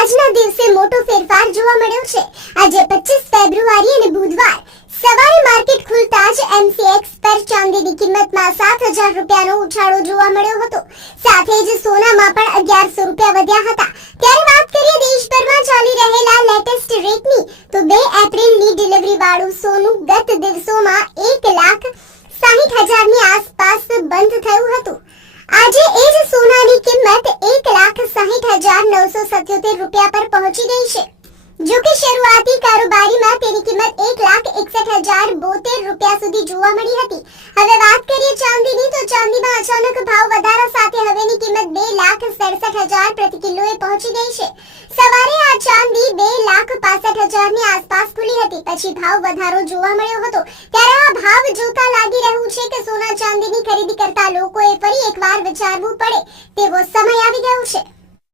આજના દિવસે મોટો ફેરફાર જોવા મળ્યો છે। આજે 25 ફેબ્રુઆરી અને બુધવાર સવારે માર્કેટ ખુલતા જ એમસીએક્સ પર ચાંદીની કિંમતમાં 7000 રૂપિયાનો ઉછાળો જોવા મળ્યો હતો। સાથે જ સોનામાં પણ 1100 રૂપિયા વધ્યા હતા। ત્યારે વાત કરીએ દેશભરમાં ચાલી રહેલા લેટેસ્ટ રેટની, તો 2 એપ્રિલની ડિલિવરી વાળું સોનું ગત દિવસોમાં 1,60,000 ની આસપાસ બંધ થયું હતું। આજે એ જ સોનાની કિંમત 1,60,977 રૂપિયા પર પહોંચી ગઈ છે। જો કે શરૂઆતી કારોબારીમાં તેની કિંમત 1,61,072 રૂપિયા સુધી જોવા મળી હતી। હવે વાત કરીએ ચાંદીની, તો ચાંદીમાં અચાનક ભાવ વધારા સાથે હવેની કિંમત 2,67,000 પ્રતિ કિલોએ પહોંચી ગઈ છે। સવારે આ ચાંદી 2,65,000 ની આસપાસ ખુલી હતી, પછી ભાવ વધારો જોવા મળ્યો હતો। ત્યારે આ ભાવ જોતા લાગી રહ્યું છે કે સોના ચાંદીની ખરીદી કરતા લોકોએ ફરી એકવાર વિચારવું પડે તેવો સમય આવી ગયો છે।